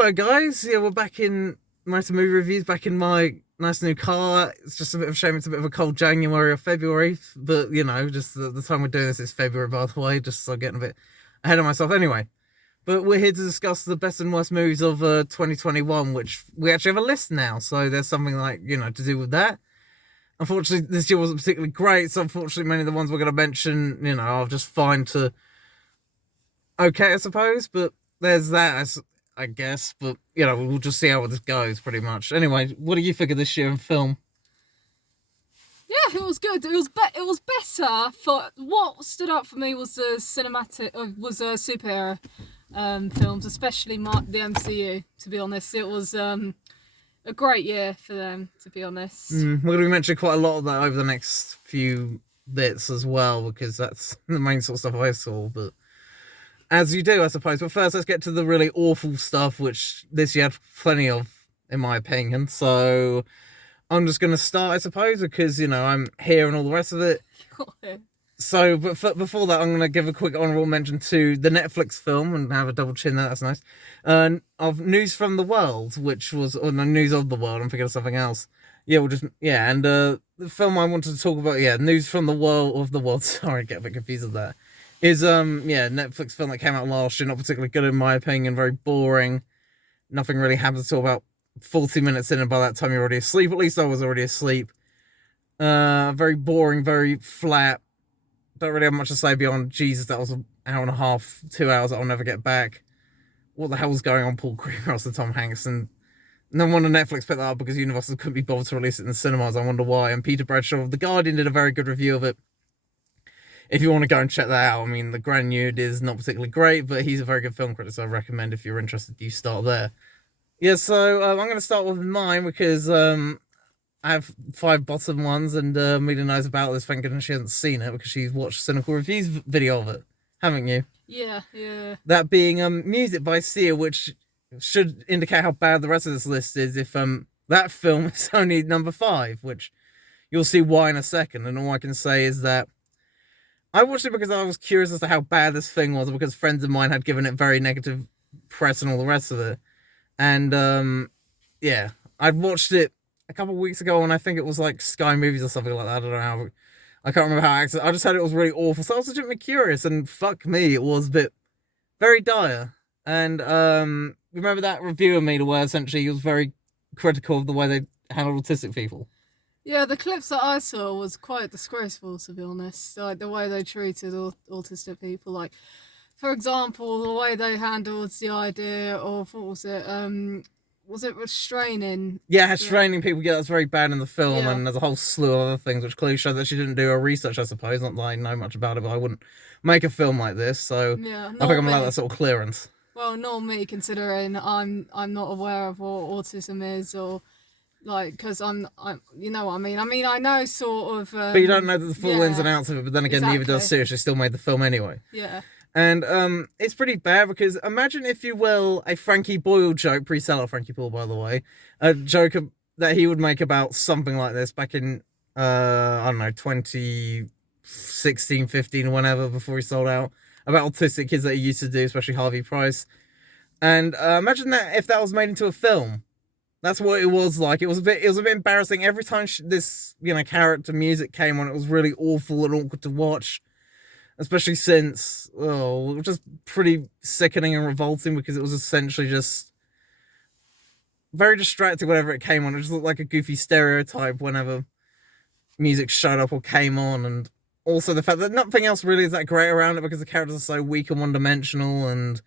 Hello guys, yeah, we're back in nice movie reviews, back in my nice new car. It's just a bit of a shame it's a bit of a cold January or February, but you know, just the time we're doing this is February, by the way, just so I'm getting a bit ahead of myself anyway. But we're here to discuss the best and worst movies of 2021, which we actually have a list now, so there's something like, you know, to do with that. Unfortunately, this year wasn't particularly great, so unfortunately many of the ones we're going to mention, you know, I'll just find to okay, I suppose, but there's that, I guess, but, you know, we'll just see how this goes, pretty much. Anyway, what do you think of this year in film? Yeah, it was good. It was better. For what stood out for me was the superhero films, especially the MCU. To be honest, it was a great year for them. To be honest, We're going to be mentioning quite a lot of that over the next few bits as well, because that's the main sort of stuff I saw. But as you do, I suppose. But first, let's get to the really awful stuff, which this year had plenty of, in my opinion. So I'm just going to start, I suppose, because, you know, I'm here and all the rest of it. So, but before that, I'm going to give a quick honourable mention to the Netflix film, and have a double chin there, that's nice, of News from the World, which was, or no, News of the World, I'm thinking of something else. Yeah, and the film I wanted to talk about, yeah, News from the World, sorry, I get a bit confused with that, is, Netflix film that came out last year, not particularly good in my opinion, very boring, nothing really happens until about 40 minutes in, and by that time you're already asleep, at least I was already asleep. Very boring, very flat, don't really have much to say beyond, Jesus, that was an hour and a half, 2 hours that I'll never get back. What the hell was going on, Paul Greengrass and Tom Hanks? And no wonder Netflix picked that up, because Universal couldn't be bothered to release it in the cinemas. I wonder why. And Peter Bradshaw of The Guardian did a very good review of it. If you want to go and check that out, I mean, The Grand Nude is not particularly great, but he's a very good film critic, so I recommend, if you're interested, you start there. Yeah, so I'm going to start with mine, because I have 5 bottom ones, and Amelia knows about this. Thank goodness she hasn't seen it, because she's watched Cynical Reviews video of it, haven't you? Yeah. That being Music by Sia, which should indicate how bad the rest of this list is if that film is only number 5, which you'll see why in a second. And all I can say is that I watched it because I was curious as to how bad this thing was, because friends of mine had given it very negative press and all the rest of it. And yeah, I'd watched it a couple of weeks ago, and I think it was like Sky Movies or something like that. I don't know how, I can't remember how I just heard it was really awful, so I was legitimately curious, and fuck me, it was a bit very dire. And remember that review of me where essentially he was very critical of the way they handled autistic people? Yeah, the clips that I saw was quite disgraceful, to be honest. Like the way they treated autistic people, like, for example, the way they handled the idea of, what was it restraining? Yeah, restraining people, yeah, that's very bad in the film, Yeah. And there's a whole slew of other things which clearly show that she didn't do her research, I suppose. Not that I know much about it, but I wouldn't make a film like this, so Yeah, I think I'm allowed that sort of clearance. Well, not me, considering I'm not aware of what autism is, or like, because I'm you know what I mean. I know sort of. But you don't know the full ins and outs of it. But then again, neither does Sia. She still made the film anyway. Yeah. And it's pretty bad, because imagine, if you will, a Frankie Boyle joke, pre-seller Frankie Boyle, by the way, a joke that he would make about something like this back in I don't know, 2016, 15, or whenever, before he sold out, about autistic kids that he used to do, especially Harvey Price. And imagine that if that was made into a film. That's what it was like. It was a bit embarrassing every time this, you know, character music came on. It was really awful and awkward to watch, especially since, it was just pretty sickening and revolting, because it was essentially just very distracting whenever it came on. It just looked like a goofy stereotype whenever music showed up or came on, and also the fact that nothing else really is that great around it, because the characters are so weak and one-dimensional, and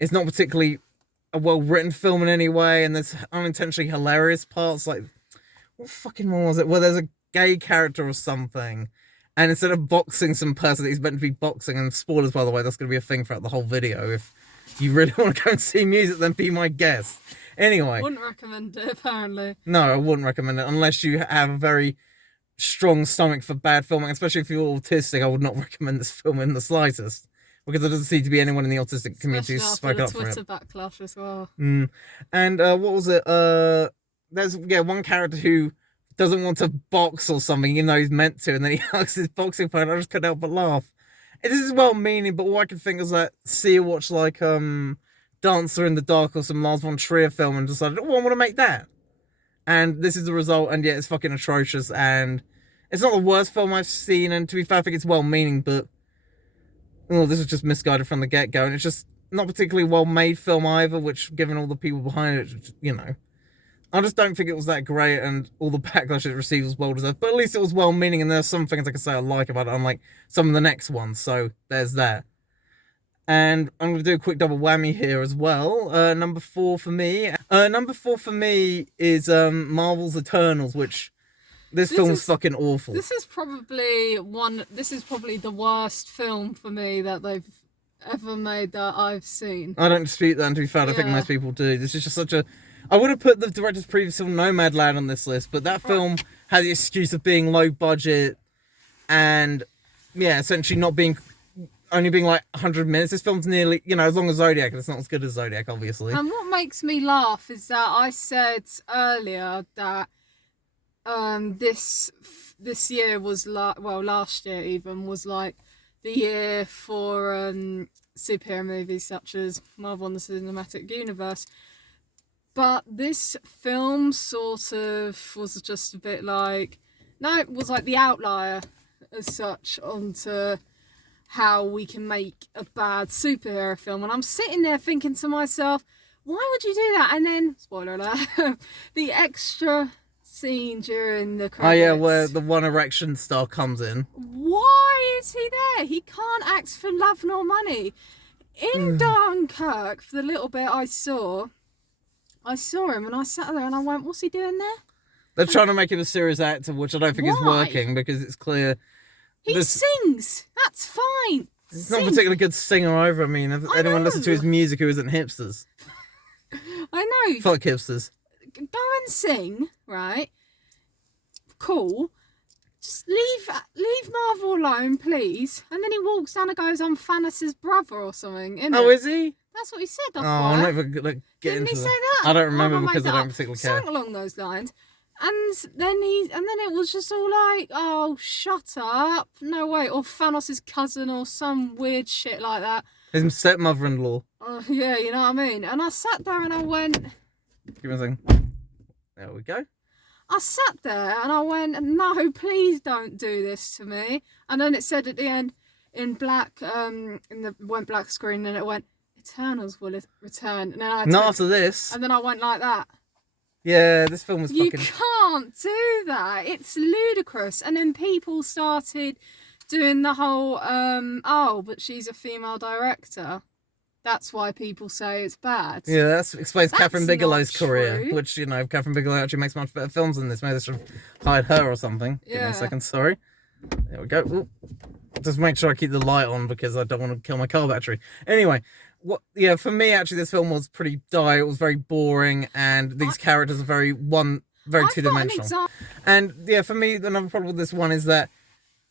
it's not particularly a well-written film in any way, and there's unintentionally hilarious parts, like, what fucking one was it, where there's a gay character or something, and instead of boxing some person that he's meant to be boxing, and spoilers, by the way, that's going to be a thing throughout the whole video. If you really want to go and see music, then be my guest. Anyway. Wouldn't recommend it, apparently. No, I wouldn't recommend it, unless you have a very strong stomach for bad filming, especially if you're autistic. I would not recommend this film in the slightest, because there doesn't seem to be anyone in the autistic community who spoke up for it. Twitter backlash as well. And what was it? There's one character who doesn't want to box or something, even though he's meant to, and then he hugs his boxing partner. I just couldn't help but laugh. This is well-meaning, but all I can think is that Sia watched like Dancer in the Dark or some Lars von Trier film and decided, oh, I want to make that. And this is the result, and yeah, it's fucking atrocious, and it's not the worst film I've seen, and to be fair, I think it's well-meaning, but this was just misguided from the get-go, and it's just not particularly well-made film either, which, given all the people behind it, I just don't think it was that great, and all the backlash it received was well-deserved, but at least it was well-meaning, and there's some things I can say I like about it, unlike some of the next ones, so there's that. And I'm going to do a quick double whammy here as well. Number 4 for me. Number 4 for me is Marvel's Eternals, which this film is fucking awful. This is probably the worst film for me that they've ever made that I've seen. I don't dispute that, and to be fair, I think most people do. This is just such a... I would have put the director's previous film Nomadland on this list, but that film had the excuse of being low budget and, yeah, essentially only being like 100 minutes. This film's nearly, as long as Zodiac, and it's not as good as Zodiac, obviously. And what makes me laugh is that I said earlier that this year was last year even was like the year for superhero movies such as Marvel and the Cinematic Universe. But this film sort of was just a bit like, no, it was like the outlier as such onto how we can make a bad superhero film. And I'm sitting there thinking to myself, why would you do that? And then, spoiler alert, the extra scene during the credits. Oh yeah, where the One Erection star comes in. Why is he there? He can't act for love nor money. In Dunkirk, for the little bit I saw him and I sat there and I went, what's he doing there? They're trying to make him a serious actor, which I don't think is working, because it's clear... He sings. That's fine. He's not a particularly good singer either. I mean, if anyone listens to his music who isn't hipsters. I know. Fuck hipsters. Go and sing, right? Cool. Just leave Marvel alone, please. And then he walks down and goes, I'm Thanos' brother or something, isn't it? Oh, is he? That's what he said. I'm not even get Didn't into he that. say that? I don't remember because I don't particularly care. Something along those lines. And then it was just all like, oh, shut up. No way. Or Thanos' cousin or some weird shit like that. His stepmother-in-law. Oh, yeah, you know what I mean? And I sat there and I went... Give me a second. There we go. I sat there and I went, no, please don't do this to me. And then it said at the end, in black, went black screen, and it went, Eternals will return. And then Not after this. And then I went like that. Yeah, this film was fucking... You can't do that. It's ludicrous. And then people started doing the whole, but she's a female director. That's why people say it's bad. Yeah, that explains Catherine Bigelow's career, which, Catherine Bigelow actually makes much better films than this. Maybe they should have hired her or something. Yeah. Give me a second, sorry. There we go. Ooh. Just make sure I keep the light on because I don't want to kill my car battery. Anyway, for me, actually, this film was pretty dire. It was very boring, and these characters are very two-dimensional. And, yeah, for me, another problem with this one is that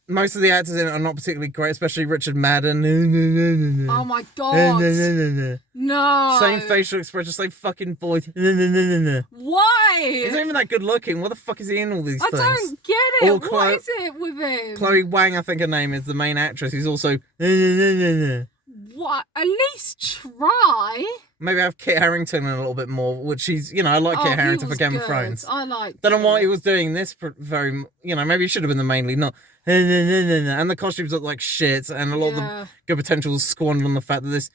most of the actors in it are not particularly great, especially Richard Madden. Oh my god. No. Same facial expression, same fucking voice. Why? He's not even that good looking. What the fuck is he in all these things? I don't get it. What is it with him? Chloe Wang, I think her name is, the main actress, who's also... What? At least try. Maybe have Kit Harington in a little bit more, which he's, I like Kit Harington for Game of Thrones. I like Don't know what he was doing this very, maybe he should have been the main lead, not... And the costumes look like shit, and a lot of the good potential was squandered on the fact that this...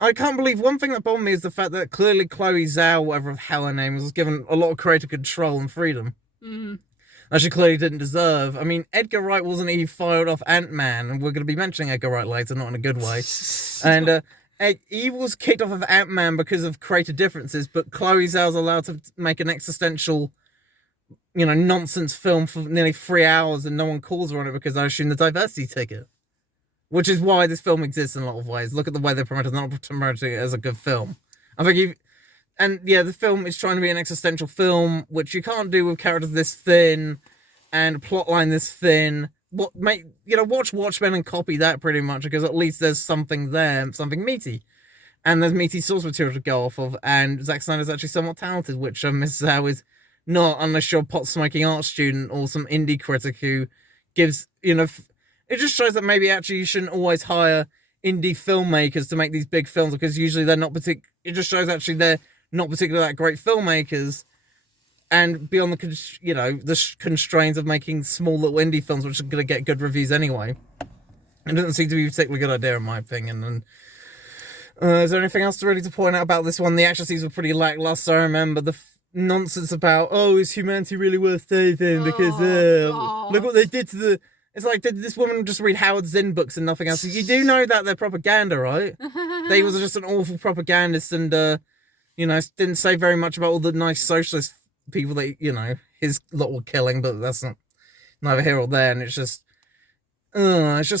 I can't believe one thing that bothered me is the fact that clearly Chloe Zhao, whatever the hell her name was given a lot of creative control and freedom. That she clearly didn't deserve. I mean, Edgar Wright wasn't he fired off Ant-Man, and we're going to be mentioning Edgar Wright later, not in a good way. And he was kicked off of Ant-Man because of creative differences, but Chloe Zhao's allowed to make an existential... nonsense film for nearly 3 hours and no one calls her on it because I assume the diversity ticket. Which is why this film exists in a lot of ways. Look at the way they're promoting it, they're not promoting it as a good film. I think the film is trying to be an existential film, which you can't do with characters this thin and plotline this thin. Watch Watchmen and copy that pretty much, because at least there's something there, something meaty. And there's meaty source material to go off of, and Zack Snyder's actually somewhat talented, which Mrs. Howe is not, unless you're a pot-smoking art student or some indie critic who gives, it just shows that maybe actually you shouldn't always hire indie filmmakers to make these big films, because usually they're not it just shows actually they're not particularly that great filmmakers, and beyond the constraints of making small little indie films, which are going to get good reviews anyway. It doesn't seem to be a particularly good idea, in my opinion. And is there anything else to point out about this one? The action scenes were pretty lackluster. I remember the nonsense about, is humanity really worth saving? Because look what they did to the... It's like, did this woman just read Howard Zinn books and nothing else? You do know that they're propaganda, right? They was just an awful propagandist and, didn't say very much about all the nice socialist people that, his lot were killing, but that's neither here or there, and it's just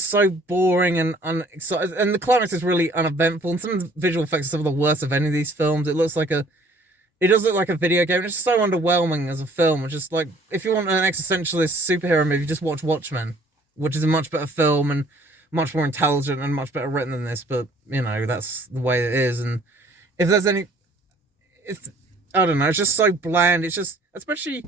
so boring and unexciting, and the climax is really uneventful, and some of the visual effects are some of the worst of any of these films. It does look like a video game. It's just so underwhelming as a film. It's just like, if you want an existentialist superhero movie, just watch Watchmen, which is a much better film and much more intelligent and much better written than this, but, that's the way it is. And if there's I don't know, it's just so bland. It's just, especially,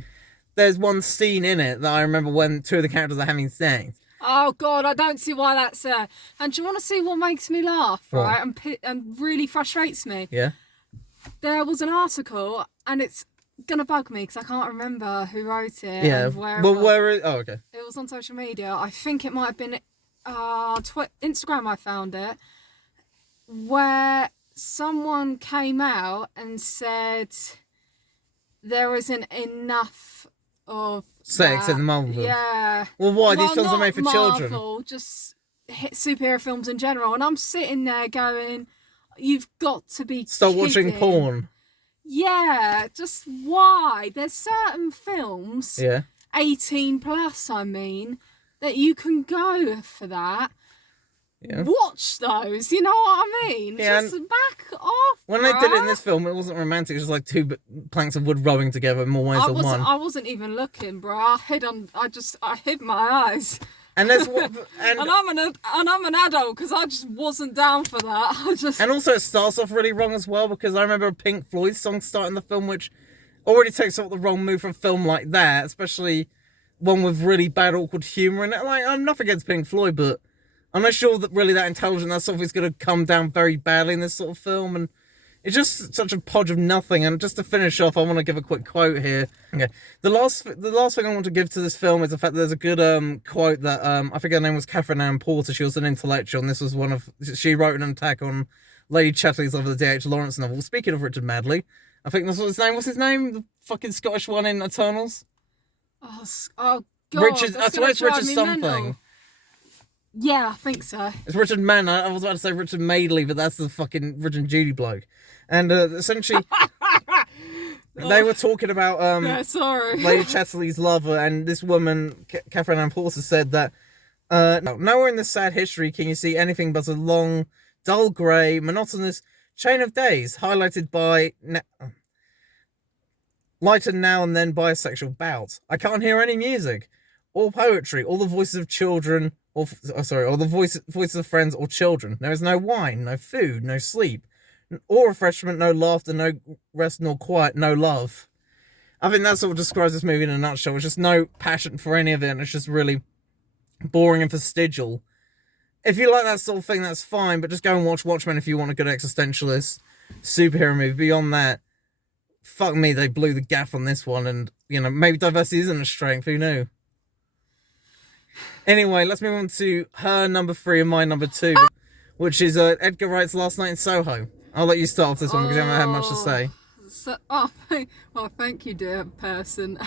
there's one scene in it that I remember when two of the characters are having sex. Oh God, I don't see why that's there. And do you want to see what makes me laugh, right? And really frustrates me? Yeah. There was an article, and it's gonna bug me because I can't remember who wrote it. Yeah. And where okay. It was on social media. I think it might have been Instagram. I found it, where someone came out and said there isn't enough of sex in the Marvel film. Yeah. Well, why? These films are made for children. Just superhero films in general. And I'm sitting there going, you've got to be Stop kidding. watching porn. Yeah, just why? There's certain films, 18 plus, I mean, that you can go for that. Yeah. Watch those, you know what I mean? Yeah, just back off. When they did it in this film, it wasn't romantic. It was like two planks of wood rubbing together in more ways than one. I wasn't even looking, bro. I hid my eyes. And there's and I'm an adult because I just wasn't down for that. And also it starts off really wrong as well, because I remember a Pink Floyd song starting the film, which already takes off the wrong move for a film like that, especially one with really bad awkward humour in it. Like, I'm nothing against Pink Floyd, but I'm not sure that really that intelligent that stuff is going to come down very badly in this sort of film, and it's just such a podge of nothing. And just to finish off, I want to give a quick quote here. Okay, the last thing I want to give to this film is the fact that there's a good quote that I think her name was Catherine Ann Porter. She was an intellectual, and this was she wrote an attack on Lady Chatterley's Love of the D.H. Lawrence novel. Speaking of Richard Madley, I think that's what his name. What's his name? The fucking Scottish one in Eternals. Oh God! Richard. I swear it's Richard something. Mental. Yeah, I think so. It's Richard Mann. I was about to say Richard Madeley, but that's the fucking Richard Judy bloke. And essentially, they were talking about Lady Chatterley's lover, and this woman, Catherine Ann Porter, said that nowhere in this sad history can you see anything but a long, dull, grey, monotonous chain of days, highlighted by lightened now and then by a sexual bout. I can't hear any music, or poetry, or the voices of children, or the voices of friends or children. There is no wine, no food, no sleep, or refreshment, no laughter, no rest, nor quiet, no love. I think that sort of describes this movie in a nutshell. There's just no passion for any of it, and it's just really boring and fastidial. If you like that sort of thing, that's fine, but just go and watch Watchmen if you want a good existentialist superhero movie. Beyond that, fuck me, they blew the gaff on this one, and, maybe diversity isn't a strength, who knew? Anyway, let's move on to her number 3 and my number 2, which is Edgar Wright's Last Night in Soho. I'll let you start off this one because you haven't had much to say. Thank you, dear person.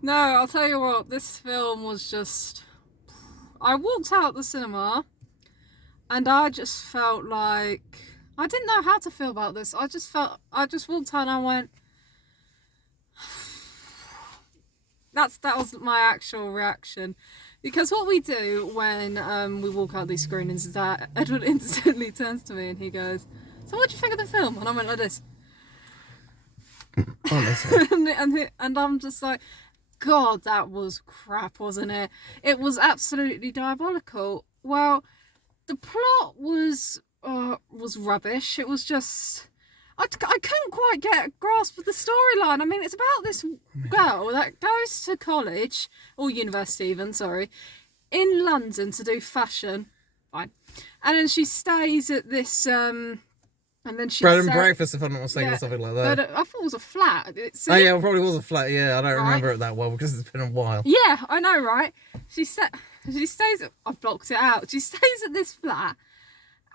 No, I'll tell you what, this film was just... I walked out the cinema and I just felt like... I didn't know how to feel about this. I just walked out and I went... That was my actual reaction. Because what we do when we walk out these screenings is that Edward instantly turns to me and he goes, "So what do you think of the film?" And I went like this. and I'm just like, God, that was crap, wasn't it? It was absolutely diabolical. Well, the plot was rubbish. It was just... I couldn't quite get a grasp of the storyline. I mean, it's about this girl that goes to college, or university even, in London to do fashion. Fine. And then she stays at this And then she Bread and said, breakfast, if I'm not mistaken, or something like that. but I thought it was a flat. Oh yeah, it probably was a flat. Yeah, I don't Right. remember it that well because it's been a while. Yeah, I know, right? She stays. I've blocked it out. She stays at this flat,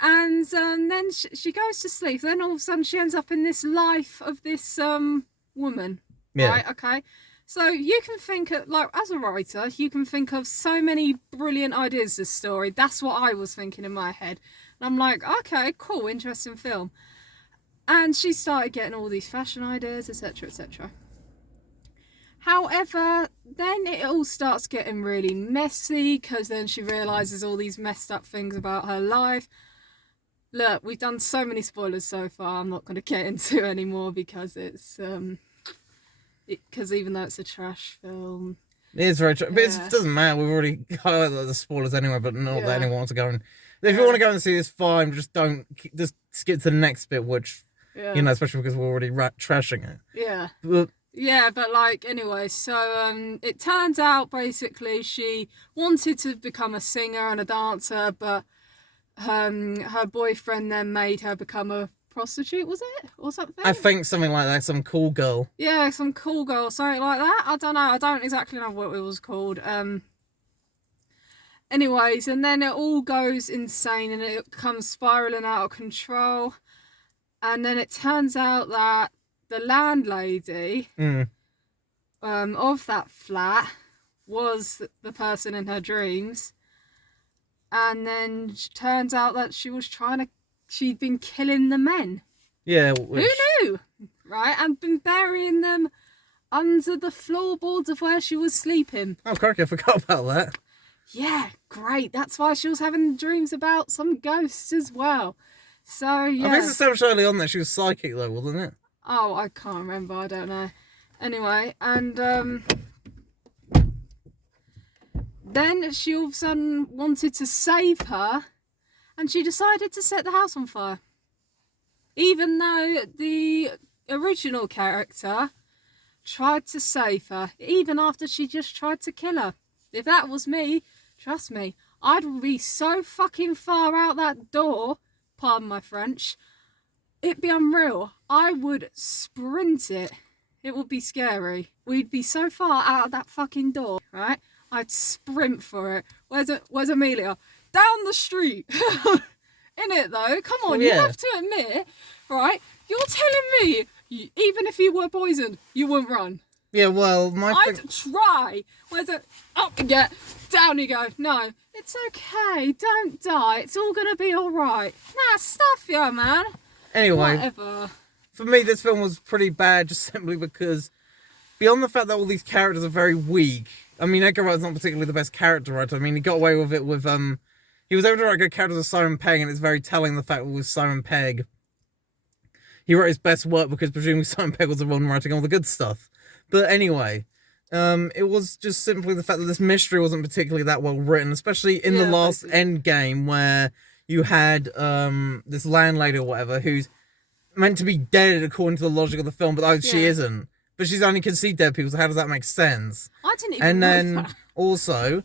and then she goes to sleep. Then all of a sudden, she ends up in this life of this woman. Yeah. Right? Okay. So you can think of, like, as a writer, you can think of so many brilliant ideas. This story. That's what I was thinking in my head. And I'm like, okay, cool, interesting film. And she started getting all these fashion ideas, etc., etc. However, then it all starts getting really messy because then she realises all these messed up things about her life. Look, we've done so many spoilers so far. I'm not going to get into it anymore because it's because even though it's a trash film, it is very trash. But it doesn't matter. We've already highlighted the spoilers anyway. But not that anyone wants to go and. If you want to go and see this, fine. Just don't. Just skip to the next bit, which you know, especially because we're already trashing it. Yeah. But, yeah, but like, anyway, so it turns out basically she wanted to become a singer and a dancer, but her boyfriend then made her become a prostitute, was it? Or something? I think something like that, some cool girl. Yeah, some cool girl, something like that. I don't know, I don't exactly know what it was called. Anyways, and then it all goes insane and it comes spiralling out of control. And then it turns out that the landlady of that flat was the person in her dreams. And then it turns out that she'd been killing the men. Yeah. Who knew? Right? And been burying them under the floorboards of where she was sleeping. Oh, crikey, I forgot about that. Yeah, great. That's why she was having dreams about some ghosts as well. So, yeah. I think it's established early on that she was psychic, though, wasn't it? Oh, I can't remember. I don't know. Anyway, and then she all of a sudden wanted to save her, and she decided to set the house on fire. Even though the original character tried to save her, even after she just tried to kill her. If that was me, trust me, I'd be so fucking far out that door, pardon my French, it'd be unreal. I would sprint it. It would be scary. We'd be so far out of that fucking door, right? I'd sprint for it. Where's Amelia? Down the street. In it though, come on, you have to admit, right? You're telling me, even if you were poisoned, you wouldn't run. Yeah, well, I'd try. Where's it? Up you get, down you go. No, it's okay. Don't die. It's all gonna be all right. Nah, stuff you, man. Anyway, whatever. For me, this film was pretty bad, just simply because, beyond the fact that all these characters are very weak. I mean, Edgar Wright's not particularly the best character writer. I mean, he got away with it with he was able to write good characters with Simon Pegg, and it's very telling the fact that with Simon Pegg, he wrote his best work because presumably Simon Pegg was the one writing all the good stuff. But anyway, it was just simply the fact that this mystery wasn't particularly that well written, especially in the last end game where you had this landlady or whatever who's meant to be dead according to the logic of the film, but she isn't. But she's only can see dead people, so how does that make sense? I didn't even know that. And then also,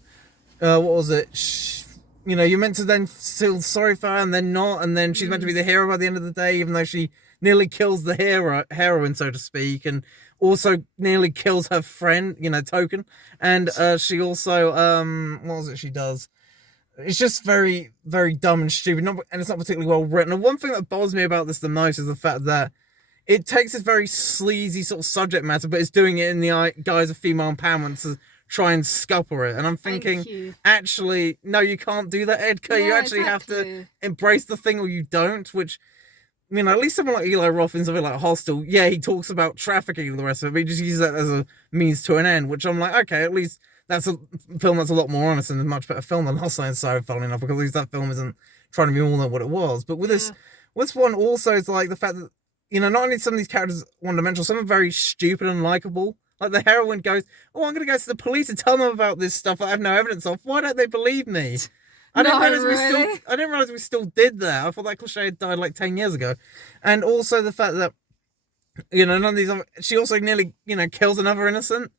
what was it? You know, you're meant to then feel sorry for her and then not, and then she's meant to be the hero by the end of the day, even though she nearly kills the heroine, so to speak, and also nearly kills her friend, you know, Token. And she also, what was it she does? It's just very, very dumb and stupid, and it's not particularly well written. And one thing that bothers me about this the most is the fact that it takes this very sleazy sort of subject matter, but it's doing it in the guise of female empowerment to try and scupper it. And I'm thinking, actually, no, you can't do that, Edgar. Yeah, you actually have to embrace the thing or you don't, which, you know, at least someone like Eli Roth in something like Hostel, yeah, he talks about trafficking and the rest of it, but he just uses that as a means to an end, which I'm like, okay, at least that's a film that's a lot more honest and a much better film than Lost and So, funnily enough, because at least that film isn't trying to be more than what it was. But with this one also, it's like the fact that, you know, not only some of these characters one-dimensional, some are very stupid and likable. Like the heroine goes, oh, I'm going to go to the police and tell them about this stuff I have no evidence of. Why don't they believe me? I didn't realize we still did that. I thought that cliche had died like 10 years ago. And also the fact that, you know, none of these, she also nearly, you know, kills another innocent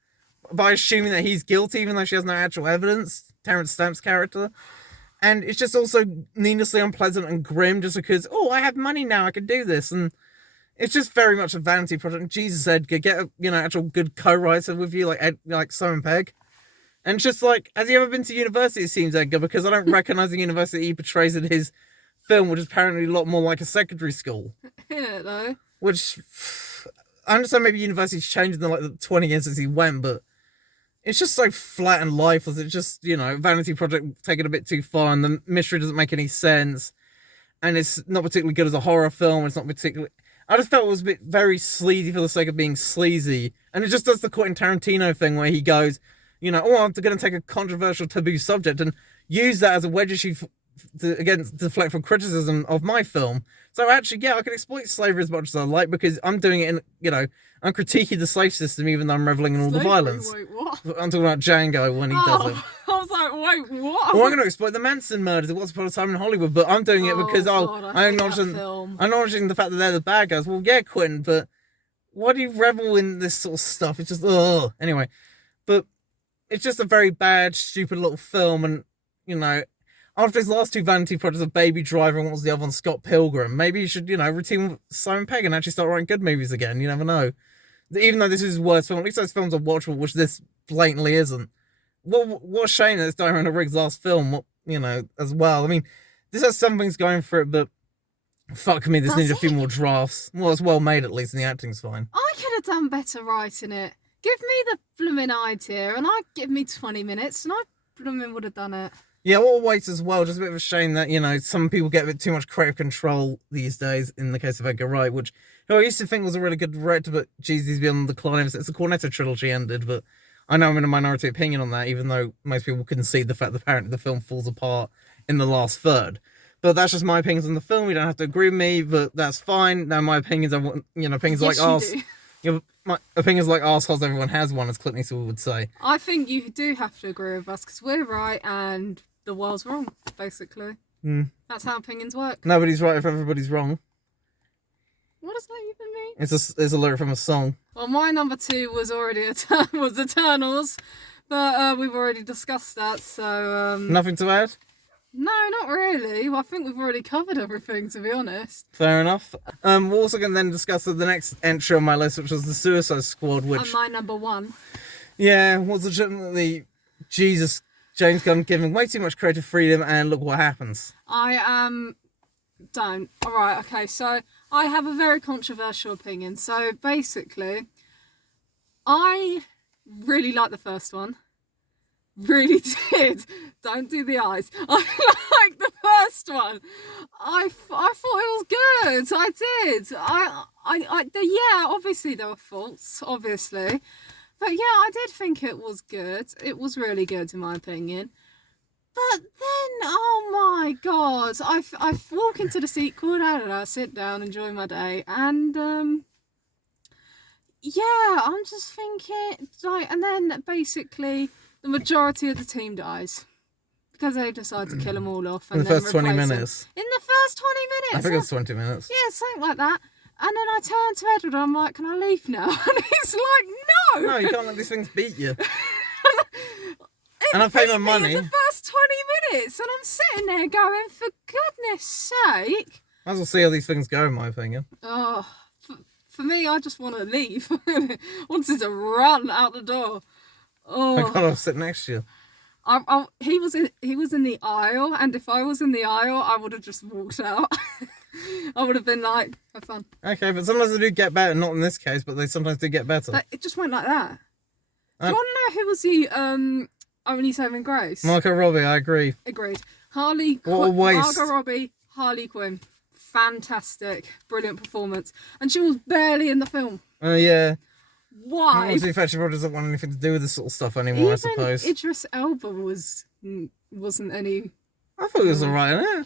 by assuming that he's guilty, even though she has no actual evidence. Terrence Stamp's character. And it's just also needlessly unpleasant and grim just because, oh, I have money now, I can do this. And it's just very much a vanity project. Jesus, Edgar, get a, actual good co-writer with you, like Simon Pegg. And it's just like, has he ever been to university, it seems, Edgar? Because I don't recognise the university he portrays in his film, which is apparently a lot more like a secondary school. Yeah, though. Which, I understand maybe university's changed in the 20 years since he went, but it's just so flat and lifeless. It's just, vanity project taken a bit too far, and the mystery doesn't make any sense. And it's not particularly good as a horror film. It's not particularly... I just felt it was a bit very sleazy for the sake of being sleazy. And it just does the Quentin Tarantino thing where he goes, I'm going to take a controversial taboo subject and use that as a wedge issue to deflect from criticism of my film. So actually, yeah, I can exploit slavery as much as I like because I'm doing it in, I'm critiquing the slave system even though I'm reveling in all the violence. Wait, what? I'm talking about Django when he does it. I was like, wait, what? Well, I'm going to exploit the Manson murders. It was upon a time in Hollywood, but I'm doing it because God, I'm acknowledging the fact that they're the bad guys. Well, yeah, Quentin, but why do you revel in this sort of stuff? It's just, ugh. Anyway, but it's just a very bad, stupid little film, and after his last two vanity projects of Baby Driver and what was the other one, Scott Pilgrim, maybe you should, routine with Simon Pegg and actually start writing good movies again. You never know. Even though this is his worst film, at least those films are watchable, which this blatantly isn't. What a shame that it's Diana Rigg's last film, as well. I mean, this has some things going for it, but fuck me, this needs a few more drafts. Well, it's well made at least, and the acting's fine. I could have done better writing it. Give me the blooming idea, and I'd give me 20 minutes, and I blooming would have done it. Yeah, what a waste as well. Just a bit of a shame that, some people get a bit too much creative control these days, in the case of Edgar Wright, which I used to think was a really good director, but geez, he's been on the decline since the Cornetto trilogy ended, but I know I'm in a minority opinion on that, even though most people concede the fact that apparently the film falls apart in the last third. But that's just my opinions on the film. You don't have to agree with me, but that's fine. Now my opinions are, opinions yes, like ours. My opinions like assholes, everyone has one, as Clint Eastwood would say. I think you do have to agree with us because we're right and the world's wrong, basically. That's how opinions work. Nobody's right if everybody's wrong. What does that even mean? It's a lyric from a song. Well, my number 2 was already was Eternals, but we've already discussed that, so... Nothing to add? No, not really. Well, I think we've already covered everything, to be honest. Fair enough. We're also going to then discuss the next entry on my list, which was the Suicide Squad, which... And my number 1. Yeah, was legitimately... Jesus, James Gunn giving way too much creative freedom, and look what happens. Don't. Alright, okay, so I have a very controversial opinion. So, basically, I really like the first one. Really did. Don't do the eyes. I like the first one. I thought it was good. I did. Yeah, obviously there were faults, obviously. But yeah, I did think it was good. It was really good in my opinion. But then, oh my god, I walk into the sequel, I sit down, enjoy my day, and yeah, I'm just thinking, and then basically the majority of the team dies because they decide to kill them all off. And in the first 20 minutes. In the first 20 minutes. I think it was 20 minutes. Yeah, something like that. And then I turn to Edward and I'm like, can I leave now? And he's like, no! No, you can't let these things beat you. And I paid my money. In the first 20 minutes, and I'm sitting there going, for goodness sake. Might as well see how these things go, in my opinion. Oh, for me, I just want to leave. I wanted to run out the door. Oh, I gotta sit next to you. He was in the aisle, and if I was in the aisle, I would have just walked out. I would have been like, have fun. Okay, but sometimes they do get better. Not in this case, but they sometimes do get better. It just went like that. Do you want to know who was the Only Saving Grace? Margot Robbie, I agree. Agreed. Harley Quinn. What a waste. Margot Robbie, Harley Quinn. Fantastic. Brilliant performance. And she was barely in the film. Yeah. Why? Honestly, in fact, she probably doesn't want anything to do with this sort of stuff anymore, I suppose. Idris Elba wasn't any... I thought it was alright, innit?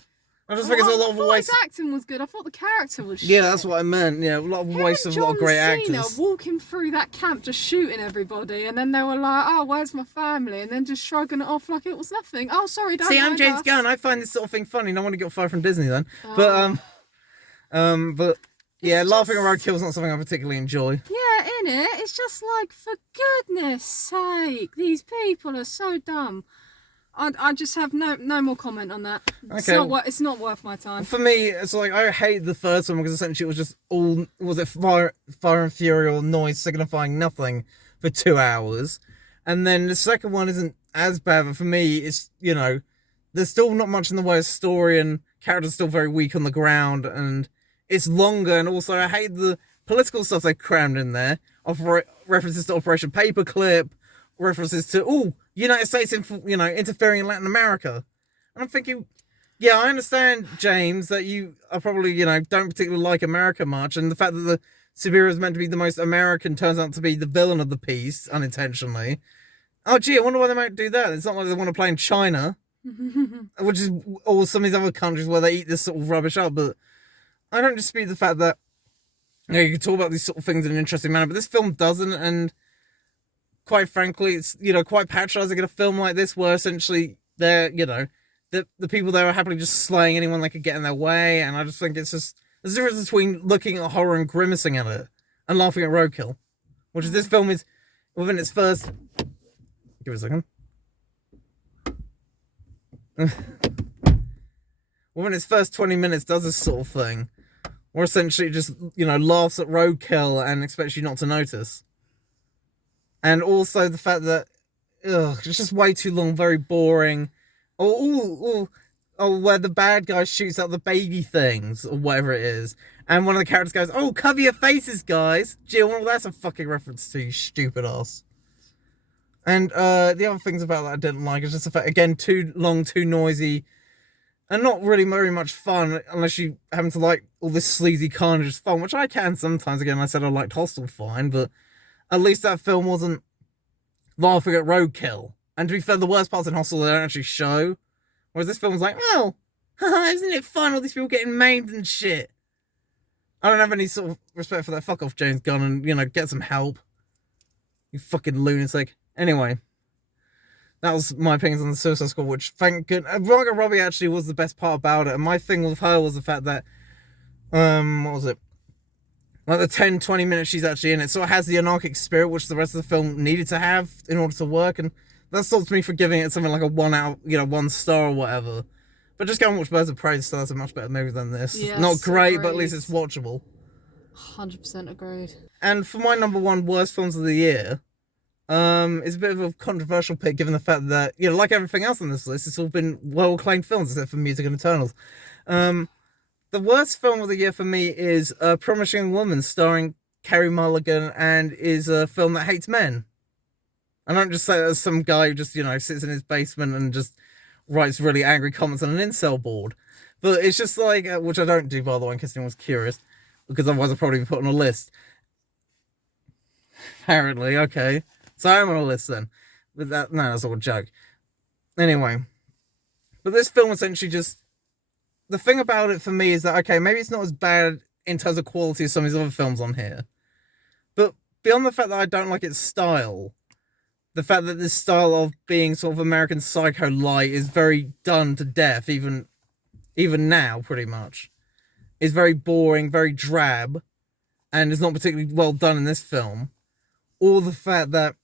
I just think it's a lot of waste. His acting was good. I thought the character was shit. Yeah, that's what I meant. Yeah, a lot of waste of a lot of great actors. Walking through that camp just shooting everybody, and then they were like, oh, where's my family? And then just shrugging it off like it was nothing. Oh, sorry, don't See, I'm James Gunn. I find this sort of thing funny. No one to get fired from Disney then. But yeah, laughing at roadkill is not something I particularly enjoy. Yeah, innit? It's just like, for goodness sake, these people are so dumb. I just have no more comment on that. It's Okay. it's not worth my time. For me, it's like I hate the first one because essentially it was just all fire and fury or noise signifying nothing for 2 hours, and then the second one isn't as bad. But for me, it's there's still not much in the way of story and characters still very weak on the ground, and it's longer. And also, I hate the political stuff they crammed in there. References to Operation Paperclip, references to United States interfering in Latin America, and I'm thinking. Yeah, I understand, James, that you are probably, don't particularly like America much, and the fact that the superhero is meant to be the most American turns out to be the villain of the piece, unintentionally. Oh, gee, I wonder why they might do that. It's not like they want to play in China, which is, or some of these other countries where they eat this sort of rubbish up, but I don't dispute the fact that, you can talk about these sort of things in an interesting manner, but this film doesn't, and quite frankly, it's, quite patronizing in a film like this, where essentially they're, the people there are happily just slaying anyone they could get in their way, and I just think it's just there's a difference between looking at horror and grimacing at it and laughing at roadkill, which is this film is within its first. Give it a second. Within its first 20 minutes, does this sort of thing, or essentially just laughs at roadkill and expects you not to notice, and also the fact that it's just way too long, very boring. Or where the bad guy shoots out the baby things, or whatever it is. And one of the characters goes, "Oh, cover your faces, guys." Gee, well, that's a fucking reference to, you stupid ass. And the other things about that I didn't like is just the fact, again, too long, too noisy, and not really very much fun, unless you happen to like all this sleazy carnage fun, which I can sometimes. Again, I said I liked Hostel fine, but at least that film wasn't laughing at roadkill. And to be fair, the worst parts in Hostel they don't actually show. Whereas this film's like, well, isn't it fun, all these people getting maimed and shit? I don't have any sort of respect for that. Fuck off, James Gunn, and, get some help. You fucking lunatic. Anyway, that was my opinions on the Suicide Squad, which, thank goodness, Margot Robbie actually was the best part about it. And my thing with her was the fact that, what was it? Like the 10-20 minutes she's actually in it, so it has the anarchic spirit, which the rest of the film needed to have in order to work, and that stops me for giving it something like a 1 star or whatever. But just go and watch Birds of Prey, so that's a much better movie than this. Yes, not great, agreed. but at least it's watchable. 100% agreed. And for my number one worst films of the year, it's a bit of a controversial pick, given the fact that, like everything else on this list, it's all been well-acclaimed films, except for Music and Eternals. The worst film of the year for me is Promising Young Woman, starring Carey Mulligan, and is a film that hates men. I don't just say that as some guy who just, sits in his basement and just writes really angry comments on an incel board. But it's just like, which I don't do, by the way, in case anyone was curious, because otherwise I'd probably be put on a list. Apparently, okay. So I'm on a list then. But that's all a joke. Anyway. But this film essentially just, the thing about it for me is that, okay, maybe it's not as bad in terms of quality as some of these other films on here. But beyond the fact that I don't like its style, the fact that this style of being sort of American Psycho light is very done to death, even now, pretty much, is very boring, very drab, and is not particularly well done in this film. Or the fact that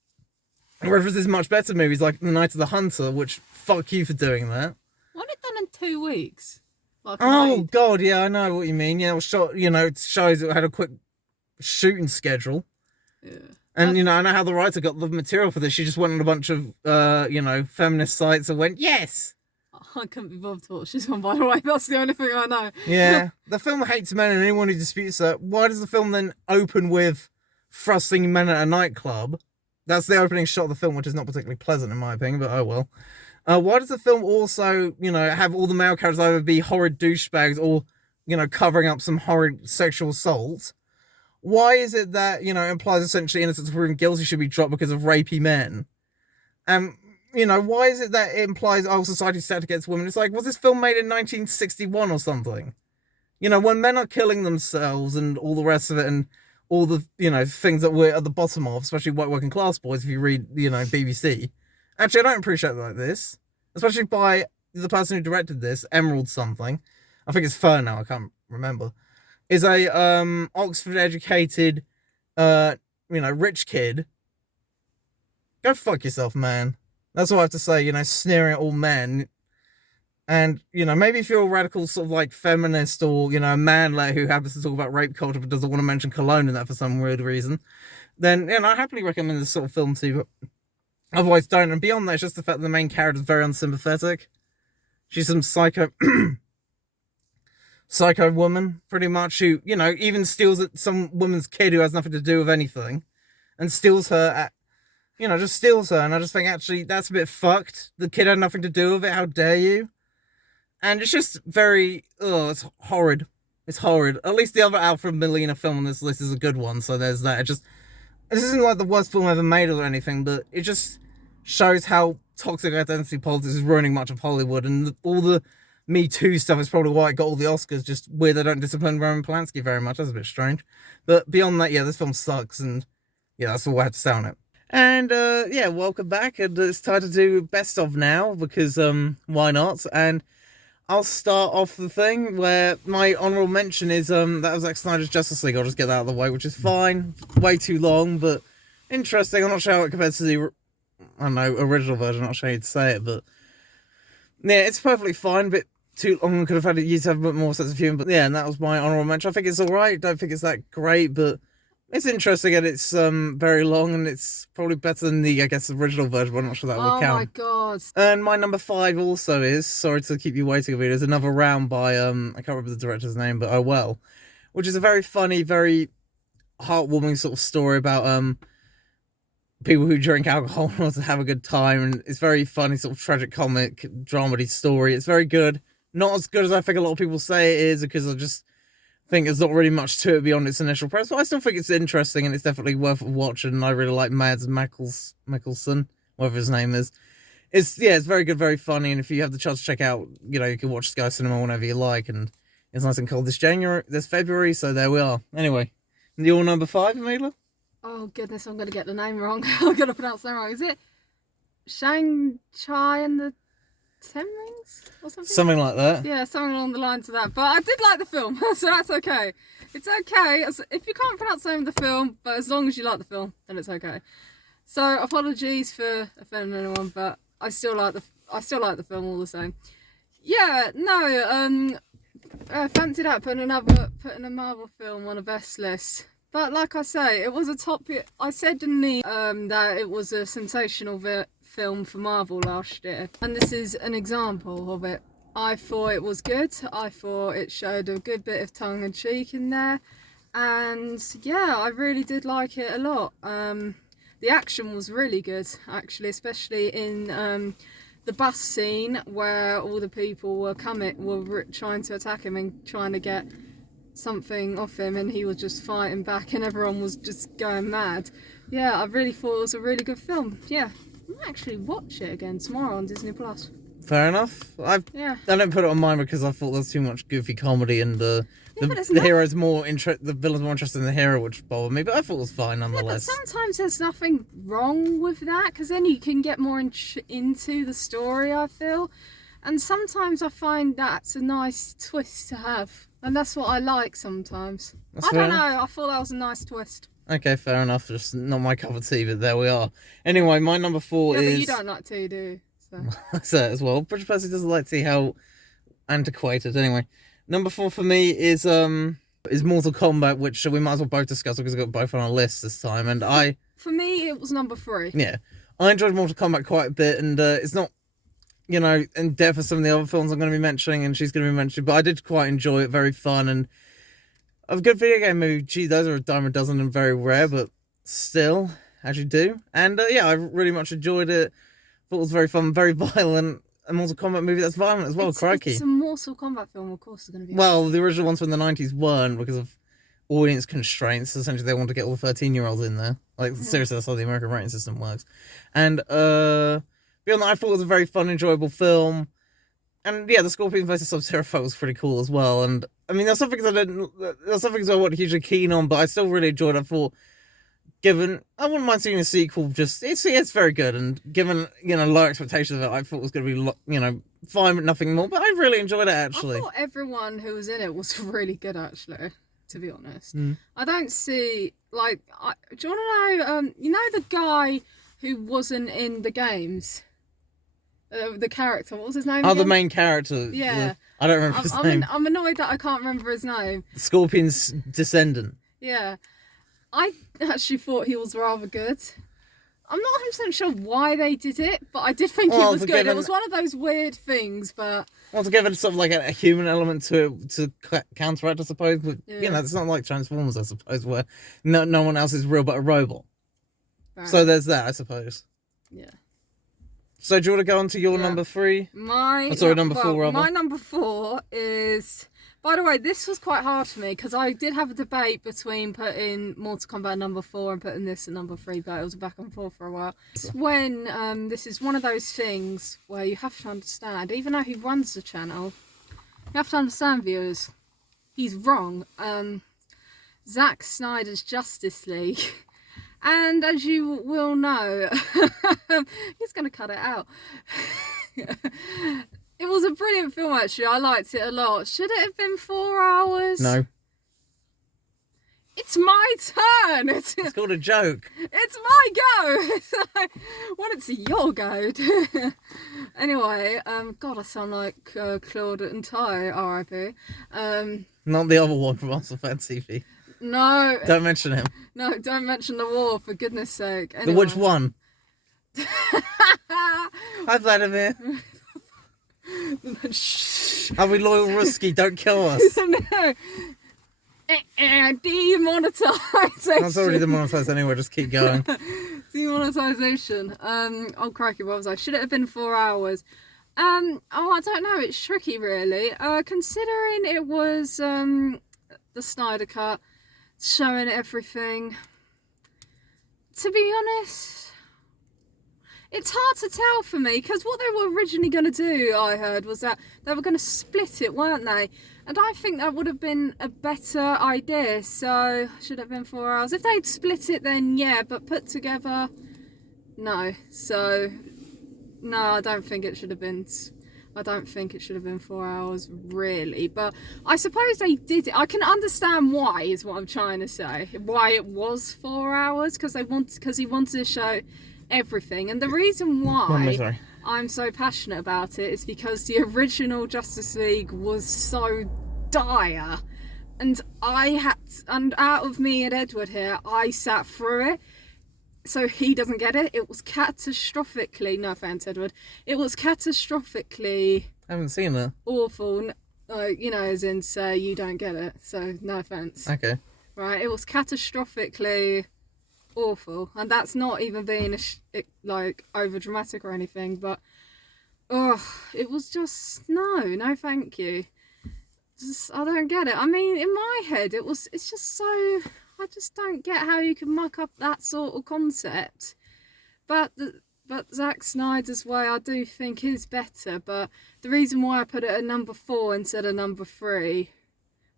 it references much better movies like The Night of the Hunter, which, fuck you for doing that. Wasn't it done in 2 weeks? God, yeah, I know what you mean. Yeah, it was shot, it shows it had a quick shooting schedule. Yeah. And, I know how the writer got the material for this. She just went on a bunch of, feminist sites and went, yes! I couldn't be bothered to watch this one, by the way. That's the only thing I know. Yeah. The film hates men, and anyone who disputes that, why does the film then open with thrusting men at a nightclub? That's the opening shot of the film, which is not particularly pleasant, in my opinion, but oh well. Why does the film also, have all the male characters either be horrid douchebags or, covering up some horrid sexual assault? Why is it that, implies essentially innocence proven guilty should be dropped because of rapey men? Why is it that it implies, society's stacked against women? It's like, was this film made in 1961 or something? When men are killing themselves and all the rest of it, and all the, things that we're at the bottom of, especially white working class boys, if you read, BBC. Actually, I don't appreciate it like this. Especially by the person who directed this, Emerald something. I think it's Fern now, I can't remember. Is a Oxford-educated, rich kid. Go fuck yourself, man. That's what I have to say, you know, sneering at all men. And, you know, maybe if you're a radical sort of like feminist or, you know, a man like who happens to talk about rape culture but doesn't want to mention cologne in that for some weird reason, then, you know, I happily recommend this sort of film to you. But otherwise, don't. And beyond that, it's just the fact that the main character is very unsympathetic. She's some psycho woman, pretty much, who, you know, even steals some woman's kid who has nothing to do with anything and steals her at, you know, just steals her. And I just think, actually, that's a bit fucked. The kid had nothing to do with it. How dare you? And it's just very, it's horrid. It's horrid. At least the other Alfred Molina film on this list is a good one, so there's that. This isn't like the worst film ever made or anything, but it just shows how toxic identity politics is ruining much of Hollywood, and all the Me Too stuff is probably why it got all the Oscars. Just weird they don't discipline Roman Polanski very much. That's a bit strange. But beyond that, yeah, this film sucks, and yeah, that's all I have to say on it. And yeah, welcome back, and it's time to do best of now, because why not? And I'll start off the thing where my honourable mention is that was Zack Snyder's Justice League. I'll just get that out of the way, which is fine. Way too long, but interesting. I'm not sure how it compares to the, I don't know, original version. I'm not sure how to say it, but yeah, it's perfectly fine. But too long. I could have had it used to have a bit more sense of humour. But yeah, and that was my honourable mention. I think it's alright. Don't think it's that great, but it's interesting, and it's very long, and it's probably better than the, I guess, original version, but I'm not sure that will count. Oh my god. And my number 5 also is, sorry to keep you waiting a bit, is Another Round by, I can't remember the director's name, but oh well. Which is a very funny, very heartwarming sort of story about people who drink alcohol in order to have a good time, and it's very funny, sort of tragic comic, dramedy story. It's very good. Not as good as I think a lot of people say it is, because I just think there's not really much to it beyond its initial press, but I still think it's interesting, and it's definitely worth a watch, and I really like Mads Mikkelsen, whatever his name is. It's very good, very funny, and if you have the chance to check out, you know, you can watch Sky Cinema whenever you like, and it's nice and cold this February, so there we are. Anyway, your number 5, Amelia? Oh goodness, I'm going to get the name wrong. I'm going to pronounce that wrong. Is it Shang-Chi and the Ten Rings or something? Something like that. Yeah, something along the lines of that. But I did like the film, so that's okay. It's okay if you can't pronounce the name of the film, but as long as you like the film, then it's okay. So apologies for offending anyone, but I still like the film all the same. Yeah, no, I fancied out putting a Marvel film on a best list. But like I say, it was a topic. I said in the that it was a sensational film for Marvel last year, and this is an example of it. I thought it was good. I thought it showed a good bit of tongue in cheek in there, and yeah, I really did like it a lot. The action was really good, actually, especially in the bus scene where all the people were trying to attack him and trying to get something off him, and he was just fighting back, and everyone was just going mad. Yeah, I really thought it was a really good film. Yeah, I might actually watch it again tomorrow on Disney Plus. Fair enough. I don't put it on mine because I thought there's too much goofy comedy, and the hero's the villain's more interested in the hero, which bothered me. But I thought it was fine nonetheless. Yeah, but sometimes there's nothing wrong with that, because then you can get more into the story, I feel. And sometimes I find that's a nice twist to have, and that's what I like sometimes. I don't know. I thought that was a nice twist. Okay, fair enough. Just not my cup of tea, but there we are. Anyway, my number 4 is. But you don't like tea, do you? I say it as well. British person doesn't like tea. How antiquated. Anyway, number 4 for me is Mortal Kombat, which we might as well both discuss because we've got both on our list this time. And for me, it was number 3. Yeah, I enjoyed Mortal Kombat quite a bit, and it's not, you know, in depth as some of the other films I'm going to be mentioning, and she's going to be mentioning, but I did quite enjoy it. Very fun, and a good video game movie. Gee, those are a dime a dozen and very rare, but still, as you do. And yeah, I really much enjoyed it. Thought it was very fun, very violent. A Mortal Kombat movie that's violent as well, crikey. It's a Mortal Kombat film, of course, it's going to be. Well, the original ones from the 90s weren't, because of audience constraints. Essentially, they want to get all the 13-year-olds in there. Like, seriously, that's how the American rating system works. And beyond that, I thought it was a very fun, enjoyable film. And yeah, the Scorpion vs. Sub-Zero fight was pretty cool as well. And I mean, there's some things I wasn't hugely keen on, but I still really enjoyed it. I thought, given, I wouldn't mind seeing a sequel. Just it's very good, and given, you know, low expectations of it, I thought it was going to be, you know, fine but nothing more. But I really enjoyed it, actually. I thought everyone who was in it was really good, actually, to be honest. I don't see, do you want to know, you know the guy who wasn't in the games? The character. What was his name? Oh, again? the main character. Yeah. I don't remember his name. I'm annoyed that I can't remember his name. Scorpion's descendant. Yeah. I actually thought he was rather good. I'm not 100% sure why they did it, but I did think it was good. It was one of those weird things, but... Well, to give it sort of like a human element to counteract, I suppose. But, you know, it's not like Transformers, I suppose, where no one else is real but a robot. Right. So there's that, I suppose. Yeah. So do you want to go on to your number 3? Number 4, rather. My number 4 is... By the way, this was quite hard for me because I did have a debate between putting Mortal Kombat number 4 and putting this at number 3, but it was back and forth for a while. It's when this is one of those things where you have to understand, even though he runs the channel, you have to understand, viewers, he's wrong. Zack Snyder's Justice League, and as you will know, he's going to cut it out. It was a brilliant film, actually. I liked it a lot. Should it have been 4 hours? No. It's my turn. It's called a joke. It's my go. Well, it's your go. Anyway, God, I sound like Claude and Ty, R.I.P. Not the other one from Arsenal Fan TV. No. Don't mention him. No, don't mention the war, for goodness sake. Anyway. Which one? Hi, Vladimir. Are we loyal Ruski? Don't kill us. No. Demonetization. That's already demonetized anyway, just keep going. Demonetization. Oh crikey, what was I? Should it have been 4 hours? I don't know, it's tricky really. Considering it was the Snyder Cut, showing everything. To be honest, it's hard to tell for me, because what they were originally going to do, I heard, was that they were going to split it, weren't they? And I think that would have been a better idea, so should have been 4 hours. If they'd split it, then yeah, but put together, no. So, no, I don't think it should have been 4 hours, really. But I suppose they did it. I can understand why, is what I'm trying to say. Why it was 4 hours, because he wanted to show everything. And the reason why I'm so passionate about it is because the original Justice League was so dire, and out of me and Edward here, I sat through it, so he doesn't get it. It was catastrophically, no offense Edward, it was catastrophically, I haven't seen it, awful, you know, as in say you don't get it, so no offense. Okay. Right, it was catastrophically awful, and that's not even being like over dramatic or anything, but it was just no thank you. I don't get it. I mean, in my head it's just so, I just don't get how you can muck up that sort of concept. But Zack Snyder's way, I do think, is better. But the reason why I put it at number 4 instead of number 3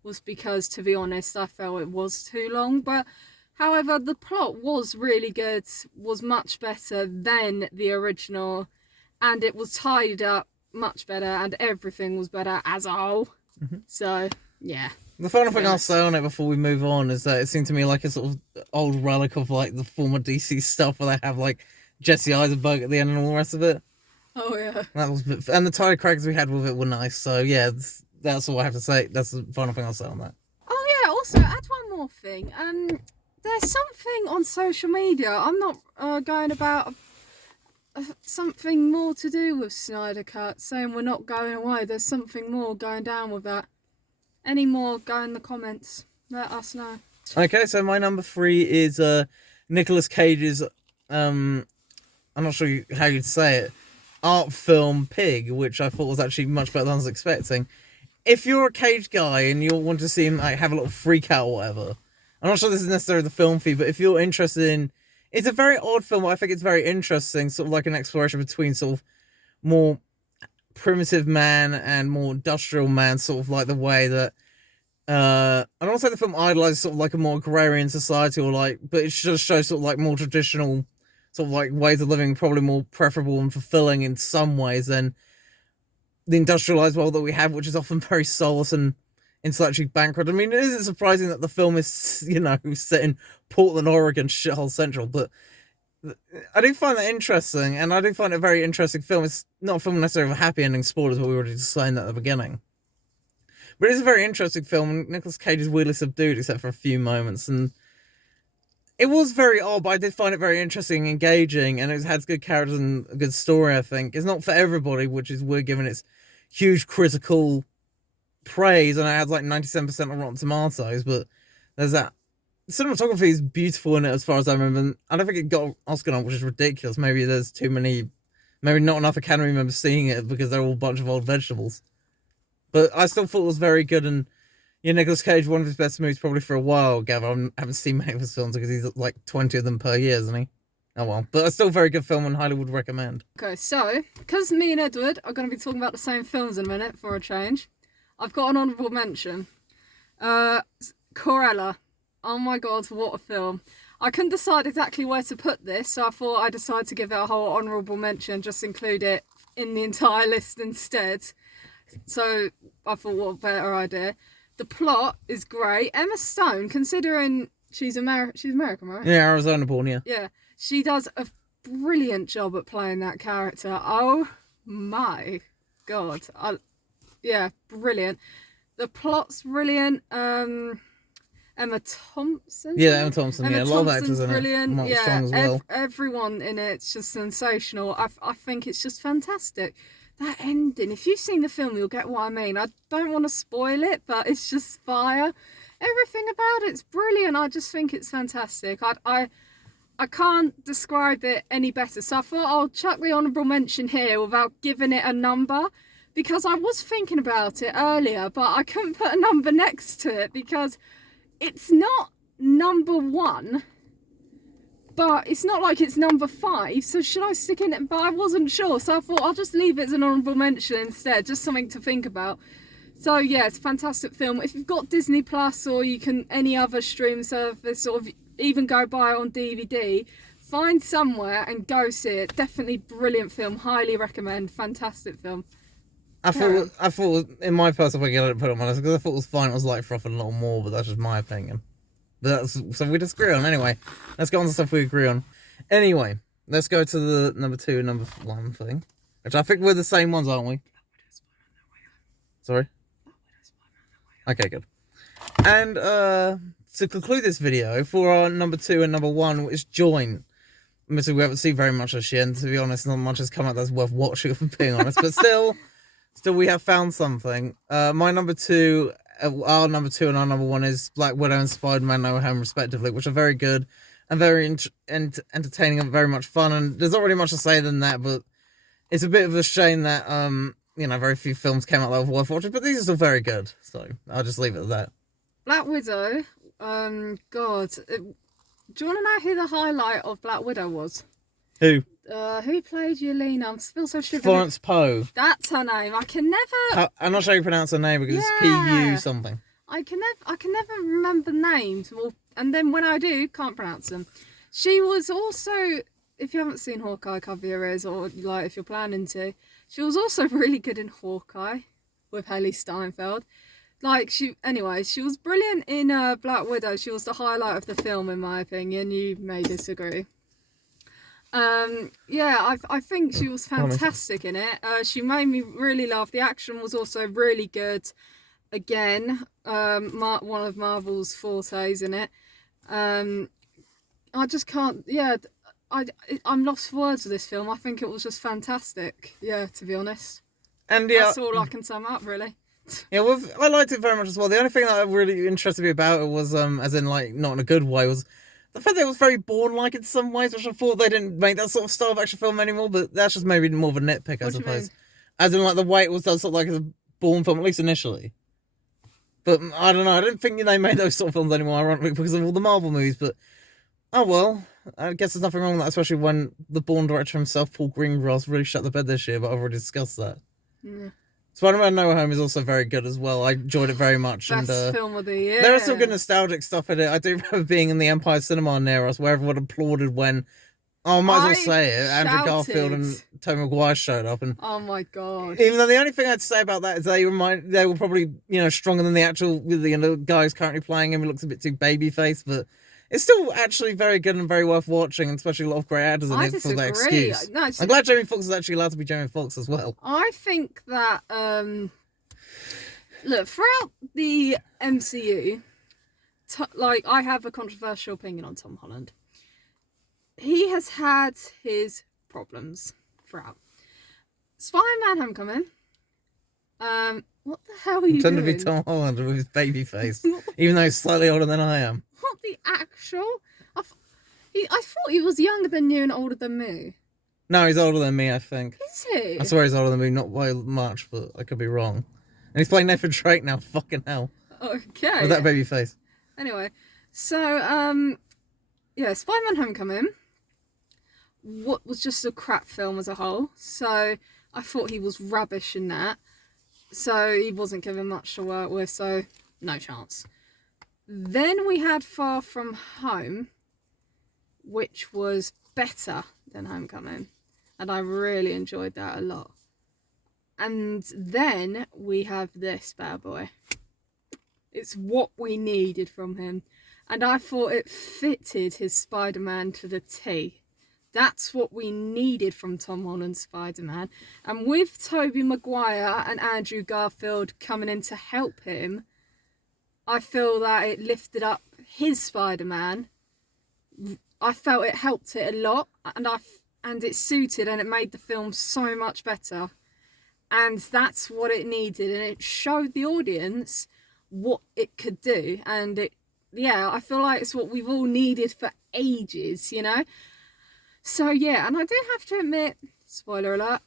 was because, to be honest, I felt it was too long. But however, the plot was really good, was much better than the original, and it was tied up much better, and everything was better as a whole. Mm-hmm. So, yeah. The final thing I'll say on it before we move on is that it seemed to me like a sort of old relic of like the former DC stuff, where they have like Jesse Eisenberg at the end and all the rest of it. Oh yeah. That was, and the Tyler Craigs we had with it were nice. So yeah, that's all I have to say. That's the final thing I'll say on that. Oh yeah. Also, add one more thing. There's something on social media. I'm not going about something more to do with Snyder Cut, saying we're not going away. There's something more going down with that. Any more, go in the comments. Let us know. Okay, so my number 3 is Nicolas Cage's, I'm not sure how you'd say it, art film Pig, which I thought was actually much better than I was expecting. If you're a Cage guy and you want to see him like have a little freak out or whatever, I'm not sure this is necessarily the film for you, but if you're interested in, it's a very odd film, but I think it's very interesting, sort of like an exploration between sort of more primitive man and more industrial man, sort of like the way that I don't want to say the film idolizes sort of like a more agrarian society, or like, but it just shows sort of like more traditional sort of like ways of living, probably more preferable and fulfilling in some ways than the industrialized world that we have, which is often very soulless and intellectually bankrupt. I mean, it isn't surprising that the film is, you know, set in Portland, Oregon, shithole central, but I do find that interesting, and I do find it a very interesting film. It's not a film necessarily with a happy ending, spoilers, but we already decided that at the beginning. But it's a very interesting film, and Nicolas Cage is weirdly subdued, except for a few moments, and it was very odd, but I did find it very interesting, engaging, and it has good characters and a good story, I think. It's not for everybody, which is weird given its huge critical praise, and it has like 97% on Rotten Tomatoes, but there's that. Cinematography is beautiful in it as far as I remember. I don't think it got an Oscar on, which is ridiculous. Maybe there's too many, maybe not enough Academy members seeing it because they're all a bunch of old vegetables. But I still thought it was very good, and yeah, Nicolas Cage, one of his best movies probably for a while, Gavin. I haven't seen many of his films because he's like 20 of them per year, isn't he? Oh well. But it's still a very good film and highly would recommend. Okay, so, because me and Edward are going to be talking about the same films in a minute for a change, I've got an honourable mention. Cruella. Oh my god, what a film. I couldn't decide exactly where to put this, so I thought I'd decide to give it a whole honourable mention, just include it in the entire list instead. So I thought, what a better idea. The plot is great. Emma Stone, considering she's American, right? Yeah, Arizona born, yeah. Yeah, she does a brilliant job at playing that character. Oh my god. Yeah, brilliant. The plot's brilliant. Emma Thompson. Yeah, Emma Thompson. Emma yeah, a lot of actors in brilliant. it. Mark Yeah, Strong as well. Everyone in it's just sensational. I think it's just fantastic. That ending. If you've seen the film, you'll get what I mean. I don't want to spoil it, but it's just fire. Everything about it's brilliant. I just think it's fantastic. I can't describe it any better. So I thought I'll chuck the honourable mention here without giving it a number. Because I was thinking about it earlier, but I couldn't put a number next to it because it's not number 1, but it's not like it's number 5, so should I stick in it? But I wasn't sure, so I thought I'll just leave it as an honourable mention instead, just something to think about. So yeah, it's a fantastic film. If you've got Disney Plus or you can any other stream service, or even go buy it on DVD, find somewhere and go see it. Definitely brilliant film, highly recommend, fantastic film. I thought, in my personal opinion, I didn't put it on my list because I thought it was fine. It was like froth and a little more, but that's just my opinion. But that's something we disagree on. Anyway, let's go on to stuff we agree on. Anyway, let's go to the number 2 and number 1 thing, which I think we're the same ones, aren't we? Sorry? Okay, good. And to conclude this video, for our number 2 and number 1, which is joint. Admittedly, we haven't seen very much of shit, and to be honest, not much has come out that's worth watching, if I'm being honest. But still, we have found something. My number 2, our number 2 and our number 1 is Black Widow and Spider-Man No Home, respectively, which are very good and very entertaining and very much fun. And there's not really much to say than that, but it's a bit of a shame that very few films came out that were worth watching, but these are still very good. So I'll just leave it at that. Black Widow. God. Do you want to know who the highlight of Black Widow was? Who? Who played Yelena? I feel so stupid. Florence Poe. That's her name. I can never. I'm not sure how you pronounce her name because it's P-U something. I can never remember names. Well, and then when I do, can't pronounce them. She was also, if you haven't seen Hawkeye, cover your ears, or like if you're planning to, she was also really good in Hawkeye with Haley Steinfeld. She was brilliant in Black Widow. She was the highlight of the film, in my opinion. You may disagree. I think she was fantastic in it. She made me really laugh. The action was also really good. Again, one of Marvel's fortes in it. I just can't. Yeah, I'm lost for words with this film. I think it was just fantastic. Yeah, to be honest. And yeah, that's all I can sum up, really. Yeah, well, I liked it very much as well. The only thing that really interested me about it was, as in, like, not in a good way, was the fact that it was very Bourne-like in some ways, which I thought they didn't make that sort of style of action film anymore, but that's just maybe more of a nitpick, I suppose. As in, like, the way it was done sort of like a Bourne film, at least initially. But, I don't know, I didn't think they made those sort of films anymore, ironically, because of all the Marvel movies, but, oh well, I guess there's nothing wrong with that, especially when the Bourne director himself, Paul Greengrass, really shut the bed this year, but I've already discussed that. Yeah. Spider-Man No Home is also very good as well. I enjoyed it very much. Best film of the year. There is some good nostalgic stuff in it. I do remember being in the Empire Cinema near us where everyone applauded when, I might as well say it, Andrew Garfield and Tobey Maguire showed up. And oh my god. Even though the only thing I'd say about that is they were probably, stronger than the actual, the guy who's currently playing him. He looks a bit too baby-faced, but It's still actually very good and very worth watching, and especially a lot of great actors in I it for that disagree. excuse. No, I'm glad Jamie Foxx is actually allowed to be Jamie Foxx as well. I think that look, throughout the MCU, like, I have a controversial opinion on Tom Holland. He has had his problems throughout. Spider-Man Homecoming. What the hell are you doing? Pretend to be Tom Holland with his baby face, even though he's slightly older than I am. What the actual? I thought he was younger than you and older than me. No, he's older than me, I think. Is he? I swear he's older than me, not by much, but I could be wrong. And he's playing Nathan Drake now, fucking hell. Okay. With that baby face. Anyway, so, yeah, Spider-Man Homecoming was just a crap film as a whole. So I thought he was rubbish in that. So he wasn't given much to work with, so no chance. Then we had Far From Home, which was better than Homecoming. And I really enjoyed that a lot. And then we have this bad boy. It's what we needed from him. And I thought it fitted his Spider-Man to the T. That's what we needed from Tom Holland's Spider-Man. And with Tobey Maguire and Andrew Garfield coming in to help him, I feel that it lifted up his Spider-Man. I felt it helped it a lot, and it suited, and it made the film so much better. And that's what it needed, and it showed the audience what it could do. And I feel like it's what we've all needed for ages, you know? So yeah, and I do have to admit, spoiler alert,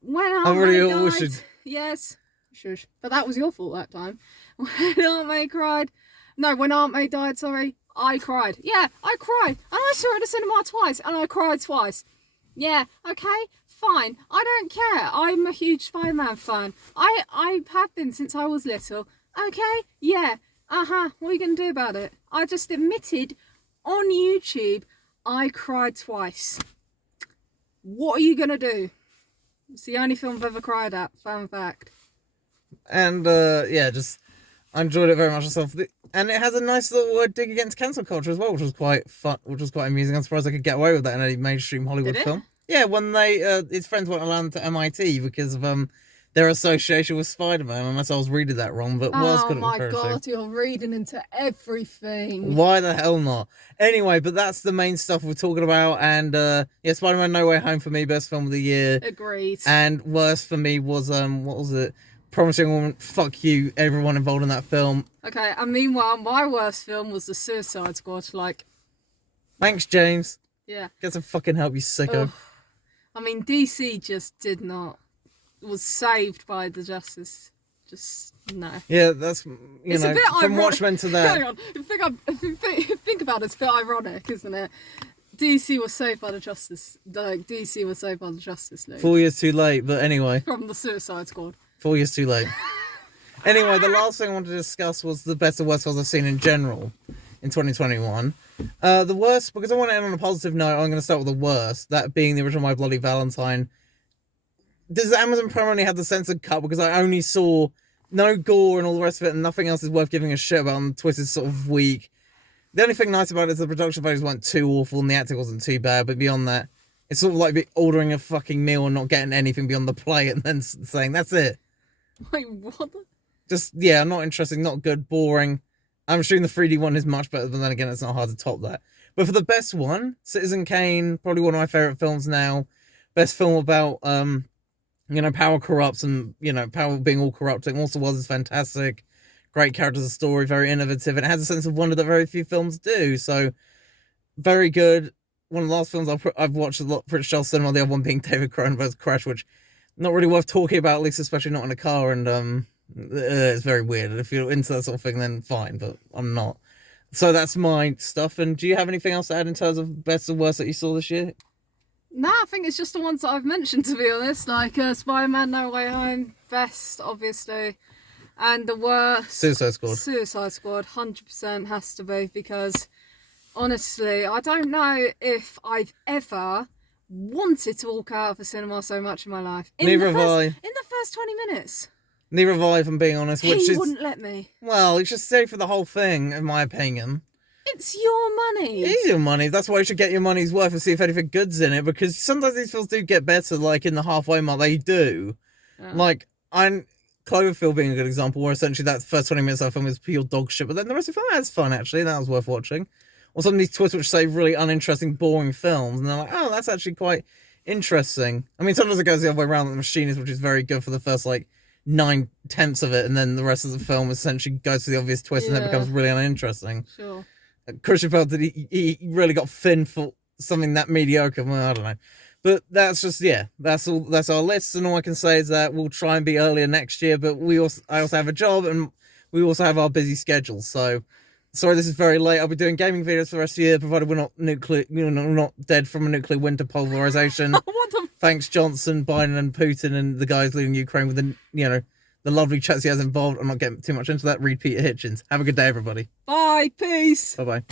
when Aunt May died, yes, shush, but that was your fault that time. When Aunt May cried, no, when Aunt May died, sorry, I cried. Yeah, I cried, and I saw it at the cinema twice, and I cried twice. Yeah, okay, fine, I don't care. I'm a huge Spider-Man fan. I have been since I was little. Okay, yeah, what are you going to do about it? I just admitted on YouTube I cried twice. What are you going to do? It's the only film I've ever cried at, fun fact. And, I enjoyed it very much myself. And it has a nice little dig against cancel culture as well, which was quite fun, which was quite amusing. I'm surprised I could get away with that in a mainstream Hollywood film. Yeah, when his friends went along to MIT because of their association with Spider-Man, unless I was reading that wrong, but what else could it refer to? Oh my god, you're reading into everything. Why the hell not? Anyway, but that's the main stuff we're talking about, and Spider-Man No Way Home for me, best film of the year. Agreed. And worst for me was, what was it? Promising Woman, fuck you, everyone involved in that film. Okay, and meanwhile, my worst film was The Suicide Squad, Thanks, James. Yeah. Get some fucking help, you sicko. Ugh. I mean, DC just did not... was saved by the Justice. Just, no. Yeah, that's, from Watchmen to that. Hang on. Think about it, it's a bit ironic, isn't it? DC was saved by the Justice... DC was saved by the Justice League. 4 years too late, but anyway. From the Suicide Squad. 4 years too late. Anyway, the last thing I wanted to discuss was the best and worst films I've seen in general in 2021. The worst, because I want to end on a positive note, I'm going to start with the worst, that being the original My Bloody Valentine. Does Amazon Prime only have the censored cut? Because I only saw no gore and all the rest of it, and nothing else is worth giving a shit about, and the twist is sort of weak. The only thing nice about it is the production values weren't too awful, and the acting wasn't too bad, but beyond that, it's sort of like ordering a fucking meal and not getting anything beyond the plate, and then saying, that's it. Wait, what? Just, yeah, not interesting, not good, boring. I'm assuming the 3D one is much better, but then again, it's not hard to top that. But for the best one, Citizen Kane, probably one of my favourite films now. Best film about, power corrupts and, power being all corrupting. Also is fantastic. Great characters and story, very innovative. And it has a sense of wonder that very few films do. So, very good. One of the last films I've watched a lot, British Style Cinema, the other one being David Cronenberg's Crash, which not really worth talking about, at least especially not in a car, and it's very weird. If you're into that sort of thing, then fine, but I'm not. So that's my stuff. And do you have anything else to add in terms of best and worst that you saw this year? Nah, I think it's just the ones that I've mentioned, to be honest. Spider-Man No Way Home, best, obviously. And the worst... Suicide Squad. Suicide Squad, 100% has to be, because, honestly, I don't know if I've ever wanted to walk out of a cinema so much in my life. Neither have I. In the first 20 minutes. Neither have I, if I'm being honest. He wouldn't let me. Well, you should stay for the whole thing, in my opinion. It's your money. It is your money. That's why you should get your money's worth and see if anything good's in it, because sometimes these films do get better, like in the halfway mark, they do. Yeah. Like, Cloverfield being a good example, where essentially that first 20 minutes of the film is pure dog shit, but then the rest of the film has fun, actually. That was worth watching. Or some of these twists which say really uninteresting, boring films, and they're like, oh, that's actually quite interesting. I mean, sometimes it goes the other way around, like The Machinist, which is very good for the first, like, 9/10 of it, and then the rest of the film essentially goes to the obvious twist and then becomes really uninteresting. Sure. Christian Bale, he really got thin for something that mediocre. Well, I don't know. But that's just, yeah, that's all. That's our list, and all I can say is that we'll try and be earlier next year. But I also have a job, and we also have our busy schedules. So, sorry, this is very late. I'll be doing gaming videos for the rest of the year, provided we're not dead from a nuclear winter pulverization. What the? Thanks, Johnson, Biden, and Putin, and the guys leading Ukraine with the lovely chats he has involved. I'm not getting too much into that. Read Peter Hitchens. Have a good day, everybody. Bye. Peace. Bye bye.